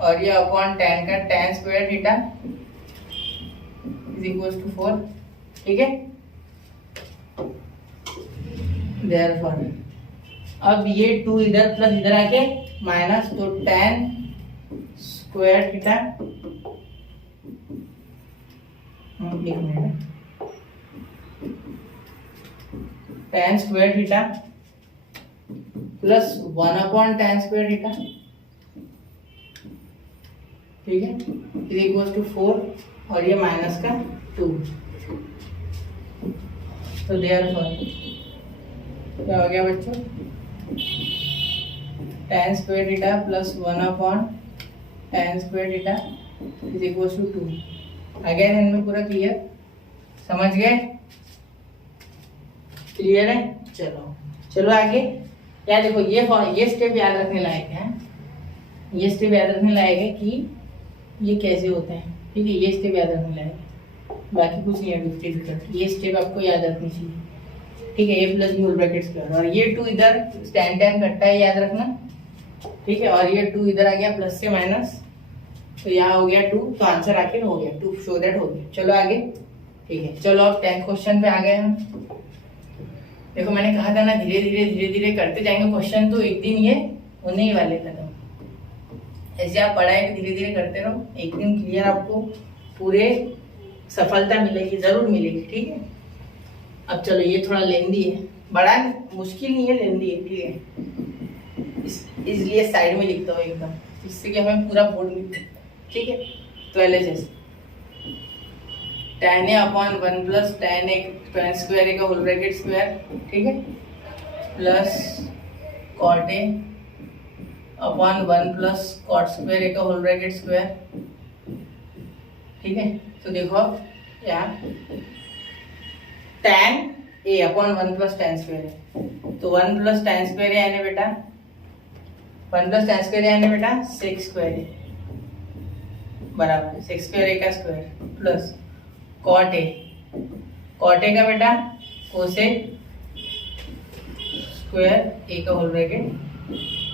और ये अपॉन tan का tan square theta is equal to 4। ठीक है, देयरफॉर अब ये 2 इधर प्लस इधर आके माइनस, तो tan स्क्वायर थीटा, एक minute, tan square theta plus 1 upon tan square theta, ठीक है, इज इक्वल टू 4 और ये माइनस का 2। तो देयरफॉर क्या हो गया बच्चों, tan square theta plus 1 upon tan square theta is equal to 2। आ गया इनमें पूरा क्लियर? समझ गए? क्लियर है? चलो चलो आगे। क्या देखो ये स्टेप याद रखने लायक है, ये स्टेप याद रखने लायक है कि ये कैसे होते हैं। ठीक है, ये स्टेप याद रखने लायक है, बाकी कुछ नहीं है डिफिकल्ट, ये स्टेप आपको याद रखनी चाहिए। ठीक है, A plus B whole bracket square और ये 2 इधर tan कटता है याद रखना। ठीक है, और ये 2 इधर आ गया प्लस से माइनस, तो यहाँ हो गया 2, तो आंसर आखिर हो गया 2, शो दैट हो गया। चलो आगे। ठीक है, चलो अब 10th क्वेश्चन पे आ गए हम। देखो मैंने कहा था ना धीरे धीरे करते जाएंगे क्वेश्चन, तो एक दिन ये होने ही वाले खत्म। ऐसे आप पढ़ाई धीरे धीरे करते रहो, एक दिन क्लियर आपको पूरे सफलता मिलेगी, जरूर मिलेगी। ठीक है, अब चलो ये थोड़ा लेंदी है, बड़ा मुश्किल नहीं है, लेंदी है। ठीक है, इसलिए साइड में लिखता हूँ एकदम, जिससे कि हमें पूरा बोर्ड मिले। ठीक है, तो LHS tan a upon 1 plus tan square का होल ब्रैकेट स्क्वायर, ठीक है, plus cot a upon 1 plus cot square का होल ब्रैकेट स्क्वायर। ठीक है, तो देखो यहाँ tan a upon 1 plus tan square है, तो 1 प्लस tan स्क्वायर है यानी बेटा 1 प्लस tan स्क्वायर यानी बेटा sec स्क्वायर है बराबर sec स्क्वायर का स्क्वायर प्लस cot a का बेटा कोसेक स्क्वायर a का होल ब्रैकेट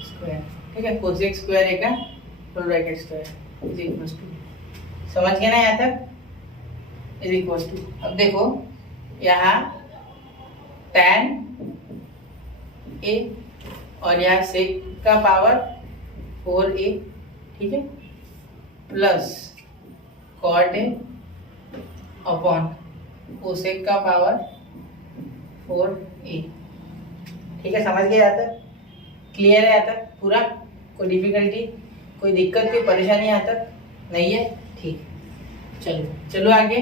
स्क्वायर। ठीक है, कोसेक स्क्वायर a का whole bracket square is equal to, समझ गए ना यहाँ तक? इज इक्वल टू, अब देखो यहाँ tan a और यहाँ सेक का पावर 4a, ठीक है, plus cot a upon cosec का पावर 4a। ठीक है, समझ गए यहाँ तक? क्लियर है यहाँ तक पूरा? कोई डिफिकल्टी, कोई दिक्कत, कोई परेशानी यहाँ तक नहीं है? ठीक, चलो चलो आगे।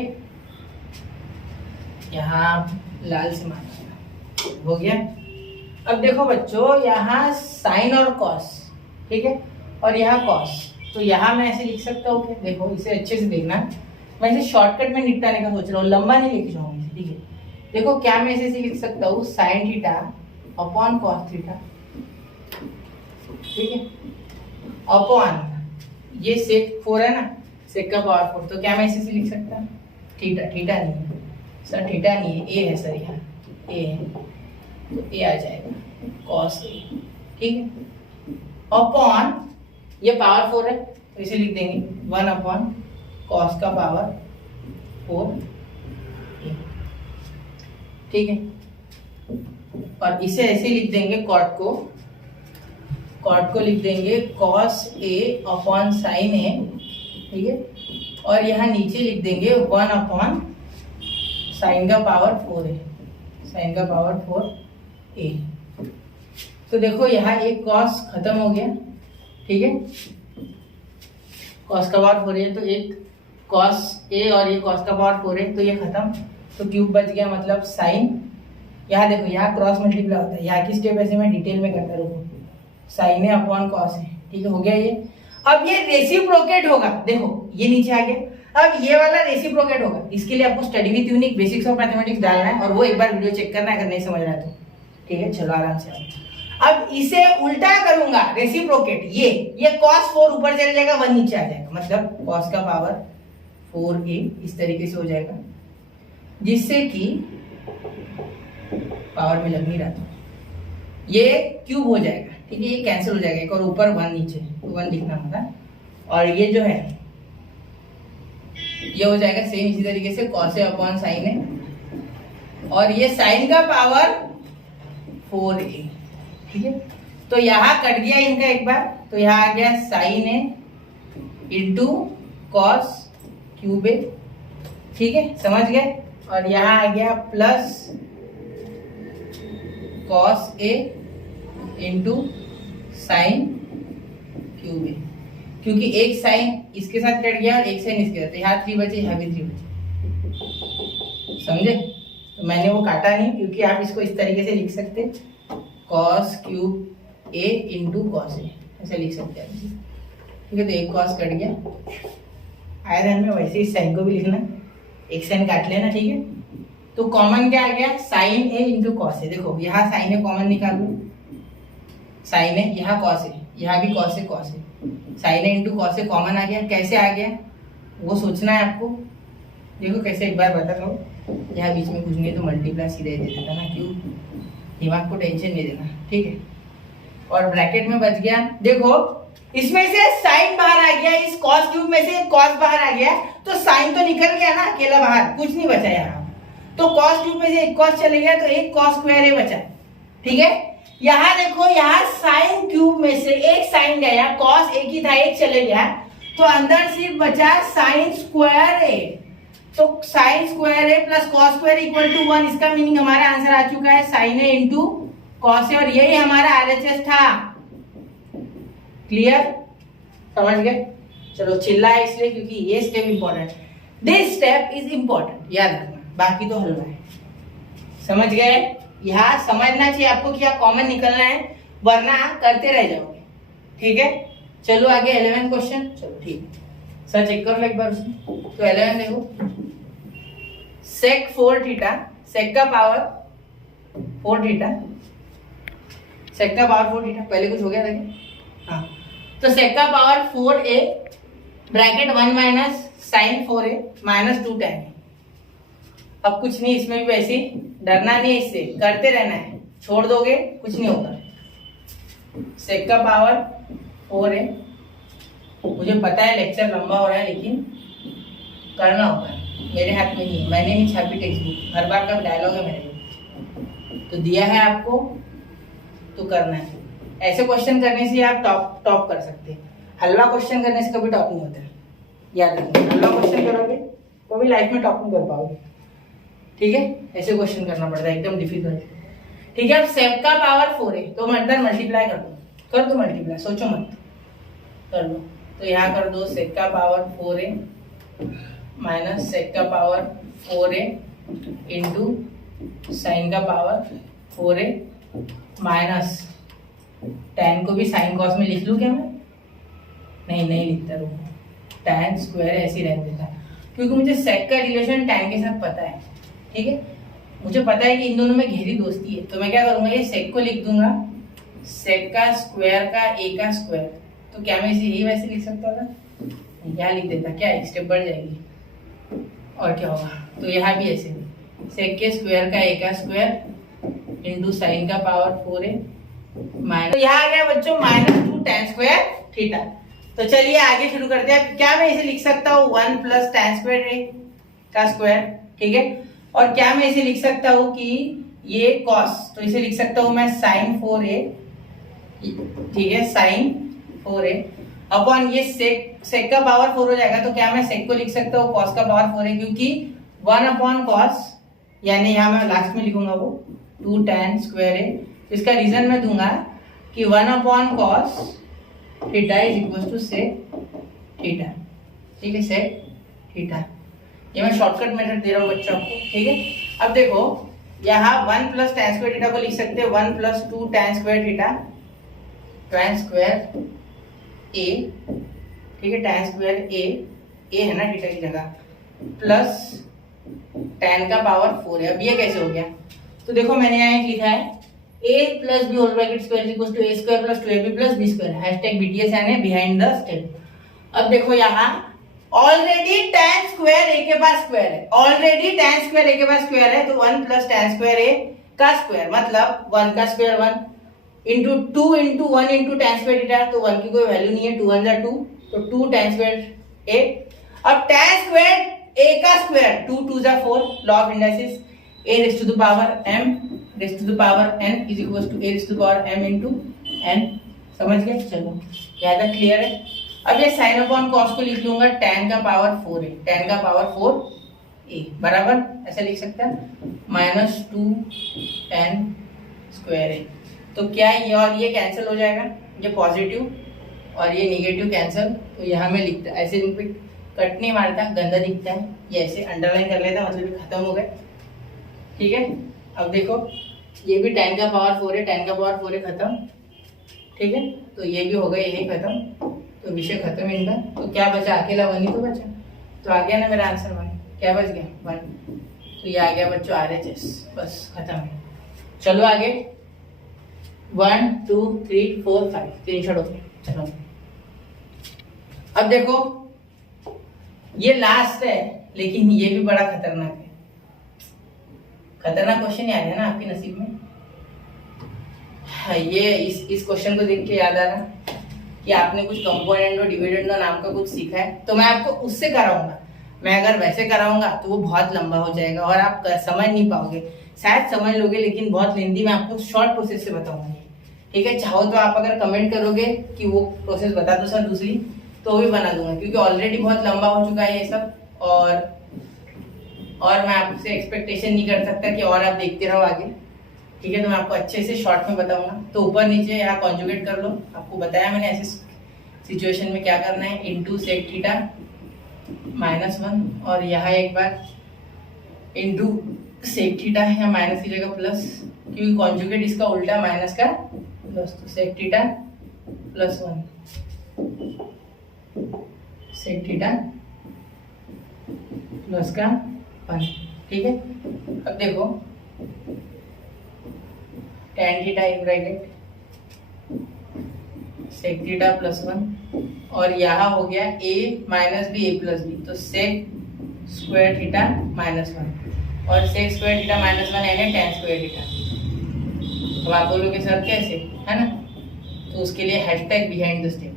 यहाँ लाल से मारना हो गया। अब देखो बच्चों, यहाँ साइन और कॉस, ठीक है, और यहाँ कॉस, तो यहाँ मैं ऐसे लिख सकता हूँ क्या? देखो इसे अच्छे से देखना, मैं इसे शॉर्टकट में निपटाने का सोच रहा हूँ, लंबा नहीं लिख रहा हूँ। ठीक है, देखो क्या मैं इसे लिख सकता हूँ sign theta upon cos theta, ठीक है, अपॉन ये सेक 4 है ना, सेक का पावर 4, तो क्या मैं इसे लिख सकता हूँ थीटा? थीटा नहीं है सर, थीटा नहीं है, ए है सर, यहाँ ए है, तो ए आ जाएगा कॉस ए। ठीक है, अपॉन ये पावर 4 है तो इसे लिख देंगे 1 अपॉन कॉस का पावर 4। ठीक है, और इसे ऐसे लिख देंगे कॉट को लिख देंगे कॉस ए अपॉन साइन ए। ठीक है, और यहाँ नीचे लिख देंगे 1 अपॉन साइन का पावर 4 है। साइन का पावर 4a। तो देखो यहाँ एक कॉस खत्म हो गया, ठीक है, कॉस का पावर 4 है, तो एक कॉस ए और ये कॉस का पावर 4 है, तो ये खत्म, तो क्यूब बच गया, मतलब साइन, यहाँ देखो यहाँ क्रॉस मल्टीप्लाई होता है, यहाँ की स्टेप ऐसे मैं डिटेल में करता रहूँ, साइन है अपॉन कॉस है, ठीक है, हो गया ये। अब ये रेसिप्रोकेट होगा, देखो ये नीचे आ गया, अब ये वाला रेसिप्रोकेट होगा, इसके लिए आपको study with unique basics of mathematics डालना है, और वो एक बार वीडियो चेक करना है अगर नहीं समझ रहा है तो, ठीक है, चलो आराम से आओ। अब इसे उल्टा करूंगा, रेसिप्रोकेट, ये cos 4 ऊपर चले जाएगा, 1 नीचे आ जाएगा, मतलब cos का पावर 4a इस तरीके से हो जाएगा, जिससे कि पावर में लग नहीं रहा था, ये क्यूब हो जाएगा, ठीक है, ये कैंसिल हो जाएगा, एक और ऊपर 1 नीचे, तो 1 लिखना होगा, और ये जो है ये हो जाएगा सेम इसी तरीके से cos a अपॉन साइन है, और ये साइन का पावर 4a, ठीक है। तो यहाँ कट गया इनका एक बार, तो यहाँ आ गया साइन है इंटू कॉस क्यूब ए, ठीक है, समझ गए, और यहाँ आ गया plus cos A into sine cube ए, क्योंकि एक साइन इसके साथ कट गया और एक साइन इसके साथ, यहाँ 3 बचे, यहाँ भी 3 बचे, समझे। तो मैंने वो काटा नहीं, क्योंकि आप इसको इस तरीके से लिख सकते, कॉस क्यूब ए इंटू कॉस ए, ऐसे लिख सकते हैं, ठीक है। तो एक कॉस कट गया, आया ध्यान में, वैसे इस साइन को भी लिखना, एक साइन काट लेना, ठीक है। तो कॉमन क्या आ गया, साइन ए इंटू कॉस ए, देखो यहाँ साइन ए कॉमन निकाल लो, साइन ए, यहाँ कॉस ए, यहाँ भी cos A, sign A into cos A common आ गया, कैसे आ गया वो सोचना है आपको, देखो कैसे, एक बार बता दो, यहाँ बीच में कुछ नहीं तो मल्टीप्लाई सीधे दे देता ना, क्यों, दिमाग को टेंशन नहीं देना, ठीक है। और ब्रैकेट में बच गया, देखो इसमें से साइन बाहर आ गया, इस कॉस क्यूब में से कॉस बाहर आ गया, तो साइन तो निकल गया ना अकेला बाहर, कुछ नहीं बचा यहाँ, तो कॉस क्यूब में से एक कॉस चले गया, तो एक कॉस स्क्वायर ए बचा, ठीक है। यहाँ देखो, यहाँ साइन क्यूब में से एक साइन गया, कॉस एक ही था, एक चले गया, तो अंदर सिर्फ बचा साइन स्क्वायर ए, तो sine square A plus cos square equal to 1, इसका मीनिंग हमारा आंसर आ चुका है sine A into cos A, और यही हमारा आरएचएस था, क्लियर, समझ गए। चलो चिल्ला है इसलिए क्योंकि ये step important, this step is important, याद रखना, बाकी तो हलवा है, समझ गए। यहाँ समझना चाहिए आपको कि यहाँ कॉमन निकलना है, वरना करते रह जाओगे, ठीक है। चलो आगे 11th क्वेश्चन, चलो ठीक है, सर चेक कर लो एक बार उसमें। तो 11 देखो, sec 4 थीटा, sec का पावर 4 थीटा, sec का पावर 4 थीटा, पहले कुछ हो गया था क्या, हाँ, तो sec का power 4a bracket 1 minus sine 4a minus 2 tan। अब कुछ नहीं, इसमें भी वैसे डरना नहीं है, इससे करते रहना है, छोड़ दोगे कुछ नहीं होगा। sec का पावर 4a, मुझे पता है लेक्चर लंबा हो रहा है, लेकिन करना होगा, मेरे हाथ में नहीं है, मैंने नहीं छापी टेक्स्ट बुक, हर बार का डायलॉग है मेरे, तो दिया है आपको तो करना है। ऐसे क्वेश्चन करने से आप टॉप कर सकते हैं, हलवा क्वेश्चन करने से कभी टॉप नहीं होता है, याद रखिए, हलवा क्वेश्चन करोगे तो भी लाइफ में टॉप नहीं कर पाओगे, ठीक है। ऐसे क्वेश्चन करना पड़ता है, एकदम डिफिकल्ट, ठीक है। अब sec का पावर 4 है, तो मतलब मल्टीप्लाई कर दो मल्टीप्लाई, सोचो मत, कर लो, तो यहाँ कर दो sec का पावर 4a माइनस sec का पावर 4a इंटू साइन का पावर 4a माइनस tan को भी साइन कॉस में लिख लूँ क्या मैं, नहीं लिखता, रुको, tan स्क्वायर ऐसे ही रहने देता, क्योंकि मुझे sec का रिलेशन tan के साथ पता है, ठीक है, मुझे पता है कि इन दोनों में गहरी दोस्ती है, तो मैं क्या करूंगा, ये sec को लिख दूंगा, sec का स्क्वायर का a का स्क्वायर, तो क्या मैं इसे यही वैसे लिख सकता था, यहाँ लिख देता, क्या एक स्टेप बढ़ जाएगी, और क्या होगा, तो यहाँ भी ऐसे sec के स्क्वायर का a का स्क्वायर इंटू साइन का पावर 4a माइनस, तो यहाँ आ गया बच्चों -2 tan स्क्वायर थीटा। तो चलिए आगे शुरू करते हैं, क्या मैं इसे लिख सकता हूँ 1 प्लस tan स्क्वायर a का स्क्वायर, ठीक है, और क्या मैं इसे लिख सकता हूँ कि ये cos, तो इसे लिख सकता हूँ मैं sin 4a, ठीक है, sin 4a अपॉन ये sec का पावर 4 हो जाएगा, तो क्या मैं sec को लिख सकता हूँ cos का पावर 4a, क्योंकि 1 अपॉन cos यानी यहाँ मैं लास्ट में लिखूंगा वो 2 tan स्क्वायर ए। इसका रीजन मैं दूंगा कि 1/cos theta is equal to sec theta. ठीक है, सेक थीटा। ये मैं शॉर्टकट मेथड दे रहा हूँ बच्चों आपको। ठीक है, अब देखो यहाँ 1 प्लस tan स्क्वायर थीटा को लिख सकते हैं 1 plus 2 tan square theta, tan square A. ठीक है, tan स्क्वायर ए है ना थीटा की जगह, प्लस tan का पावर 4 है। अब ये कैसे हो गया? तो देखो मैंने यहाँ एक लिखा है a plus B whole bracket square equal to a square plus 2ab plus b square, hashtag BTS यानी बिहाइंड द स्टेप। अब देखो यहाँ ऑलरेडी tan स्क्वायर a के पास स्क्वायर है, ऑलरेडी tan स्क्वायर a के पास स्क्वायर है, तो 1 प्लस tan स्क्वायर a का स्क्वायर मतलब 1 का square 1 into 2 into 1 into tan square theta, तो 1 की कोई वैल्यू नहीं है, 2 1 जा 2, तो 2 tan स्क्वायर a। अब tan स्क्वायर a का स्क्वायर 2 2 जा 4, law of indices a raise to the power m raise to the power n is equal to a raise to the power m into n। समझ गए? चलो यहाँ तक क्लियर है। अब ये साइन अपॉन कॉस को लिख लूंगा tan का पावर 4 है, tan का पावर 4 a बराबर ऐसे लिख सकते हैं -2 tan स्क्वायर a। तो क्या ये और ये कैंसिल हो जाएगा, ये पॉजिटिव और ये नेगेटिव कैंसिल। तो यहाँ में लिखता ऐसे इन पे कट नहीं मारता, गंदा दिखता है, ये ऐसे अंडरलाइन कर लेता मतलब ये खत्म हो गए। ठीक है, अब देखो ये भी tan का पावर 4 है, tan का पावर 4 है, खत्म। ठीक है, तो ये भी हो गया, यही खत्म, तो विषय खत्म इनका। तो क्या बचा? अकेला 1 ही तो बचा, तो आ गया ना मेरा आंसर 1। क्या बच गया? 1। तो ये आ गया बच्चों RHS, बस खत्म है। चलो आगे 1 2 3 4 5 3 छोड़ो। चलो अब देखो ये लास्ट है, लेकिन ये भी बड़ा खतरनाक है। खतरनाक क्वेश्चन ही आ गया ना आपके नसीब में। ये इस क्वेश्चन को देख के याद आ रहा कि आपने कुछ कंपोनेंट और डिविडेंड नाम का कुछ सीखा है, तो मैं आपको उससे कराऊंगा। मैं अगर वैसे कराऊंगा तो वो बहुत लंबा हो जाएगा और आप समझ नहीं पाओगे, शायद समझ लोगे लेकिन बहुत लेंदी। मैं आपको शॉर्ट प्रोसेस से बताऊंगा। ठीक है, चाहो तो आप अगर कमेंट करोगे कि वो प्रोसेस बता दो सर दूसरी, तो भी बना दूंगा, क्योंकि ऑलरेडी बहुत लंबा हो चुका है ये सब। और मैं आपसे एक्सपेक्टेशन नहीं कर सकता कि और आप देखते रहो आगे। ठीक है, तो मैं आपको अच्छे से शॉर्ट में बताऊंगा। तो ऊपर नीचे यहाँ कॉन्जुगेट कर लो, आपको बताया मैंने ऐसे सिचुएशन में क्या करना है, इंटू सेक थीटा -1, और यहाँ एक बार इंटू सेक थीटा है, माइनस की जगह प्लस, क्योंकि कॉन्जुगेट इसका उल्टा माइनस का प्लस, तो sec theta +1 sec theta plus का 1। ठीक है, अब देखो tan theta in bracket sec theta +1, और यहाँ हो गया a minus B a plus B, तो सेक स्क्वायर थीटा -1, और सेक स्क्वायर थीटा -1 यानी tan स्क्वायर थीटा। अब आप बोलोगे सर कैसे, है ना? तो उसके लिए हैशटैग बिहाइंड द स्टेप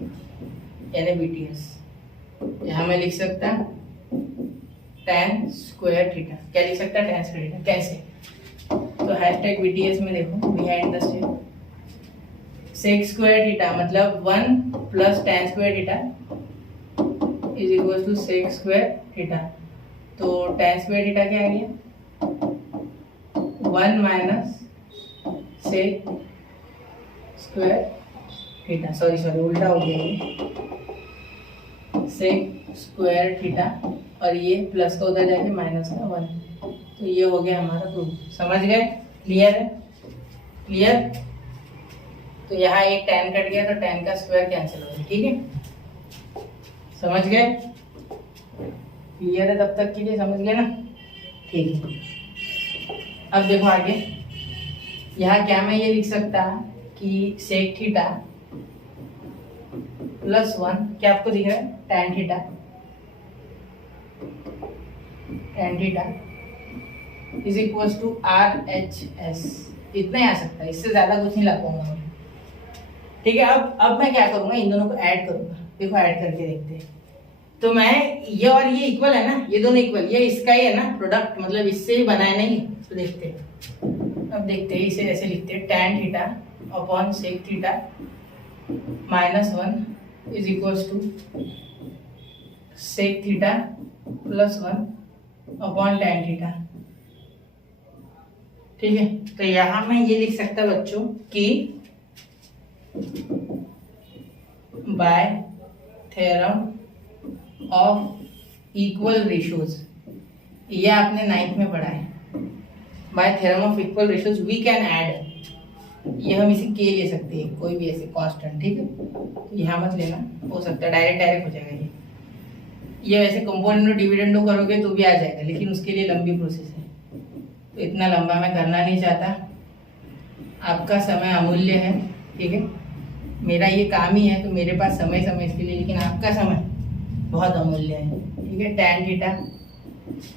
यानी BTS। यहाँ मैं लिख सकता tan स्क्वायर थीटा। क्या लिख सकता है? tan square theta. कैसे? तो हैशटैग BTS में देखो behind the step, sec square theta मतलब 1 plus tan square theta is equal to sec square theta. तो tan स्क्वायर थीटा क्या आ गया? 1 minus sec square theta, sorry उल्टा हो गया ये, सेक स्क्वायर थीटा, और ये प्लस का उधर जाके माइनस का 1, तो ये हो गया हमारा प्रूफ। समझ गए? क्लियर है? क्लियर? तो यहाँ एक tan कट गया, तो tan का स्क्वायर कैंसिल हो गया। ठीक है, समझ गए? क्लियर है तब तक के लिए? समझ गए ना? ठीक है, अब देखो आगे। यहाँ क्या मैं ये लिख सकता कि सेक थीटा +1, क्या आपको दिख रहा है? tan theta is equal to RHS। इतना ही आ सकता है, इससे ज्यादा कुछ नहीं ला पाऊंगा मैं। ठीक है, अब मैं क्या करूंगा, इन दोनों को ऐड करूंगा। देखो ऐड करके देखते हैं। तो मैं ये और ये इक्वल है ना, ये दोनों इक्वल, ये इसका ही है ना प्रोडक्ट, मतलब इससे ही बनाया नहीं। तो देखते हैं, अब देखते हैं, इसे ऐसे लिखते हैं tan theta upon sec theta -1 is equal to sec theta +1 upon tan theta. ठीक है, तो यहां मैं ये लिख सकता बच्चों कि by theorem of equal ratios, ये आपने 9th में पढ़ा है। By theorem of equal ratios we can add, ये हम इसे के ले सकते हैं, कोई भी ऐसे कांस्टेंट, ठीक है। तो यहाँ मत लेना, हो सकता है डायरेक्ट हो जाएगा ये वैसे कंपोनेंट डिविडेंडो करोगे तो भी आ जाएगा, लेकिन उसके लिए लंबी प्रोसेस है, तो इतना लंबा मैं करना नहीं चाहता। आपका समय अमूल्य है, ठीक है, मेरा ये काम ही है, तो मेरे पास समय इसके लिए, लेकिन आपका समय बहुत अमूल्य है, ठीक है। tan theta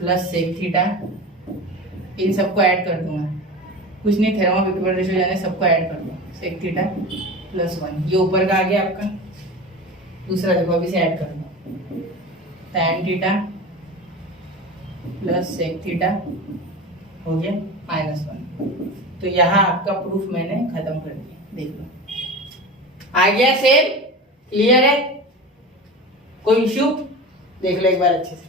plus sec theta, इन सबको ऐड कर दूंगा, कुछ नहीं, थ्योरम ऑफ इक्वल रेशियो जाने सबको ऐड कर दो, sec थीटा प्लस 1, ये ऊपर का आ गया आपका। दूसरा देखो, अभी से ऐड कर दो, tan theta plus sec theta हो गया -1। तो यहाँ आपका प्रूफ मैंने खत्म कर दिया, देख लो आ गया सेम, क्लियर है, कोई इश्यू, देख लो एक बार अच्छे से,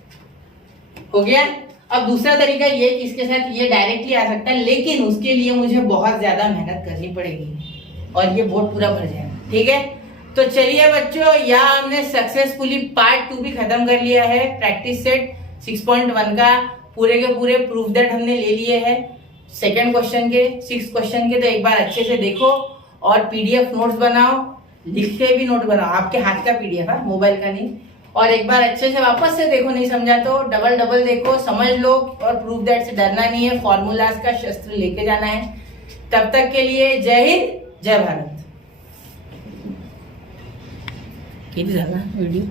हो गया। अब दूसरा तरीका ये कि इसके साथ ये डायरेक्टली आ सकता है, लेकिन उसके लिए मुझे बहुत ज्यादा मेहनत करनी पड़ेगी और ये बोर्ड पूरा भर जाएगा, ठीक है। तो चलिए बच्चों, यहाँ हमने सक्सेसफुली पार्ट 2 भी खत्म कर लिया है। प्रैक्टिस सेट 6.1 का पूरे के पूरे प्रूफ दैट हमने ले लिए हैं। सेकंड क्वेश्चन के 6 क्वेश्चन के तो एक बार अच्छे से देखो और पीडीएफ नोट्स बनाओ, लिख के भी नोट बनाओ, आपके हाथ का पीडीएफ है, मोबाइल का नहीं। और एक बार अच्छे से वापस से देखो, नहीं समझा तो डबल देखो, समझ लो, और प्रूफ दैट से डरना नहीं है, फॉर्मूलाज का शस्त्र लेके जाना है। तब तक के लिए जय हिंद, जय भारत। किती झाला व्हिडिओ?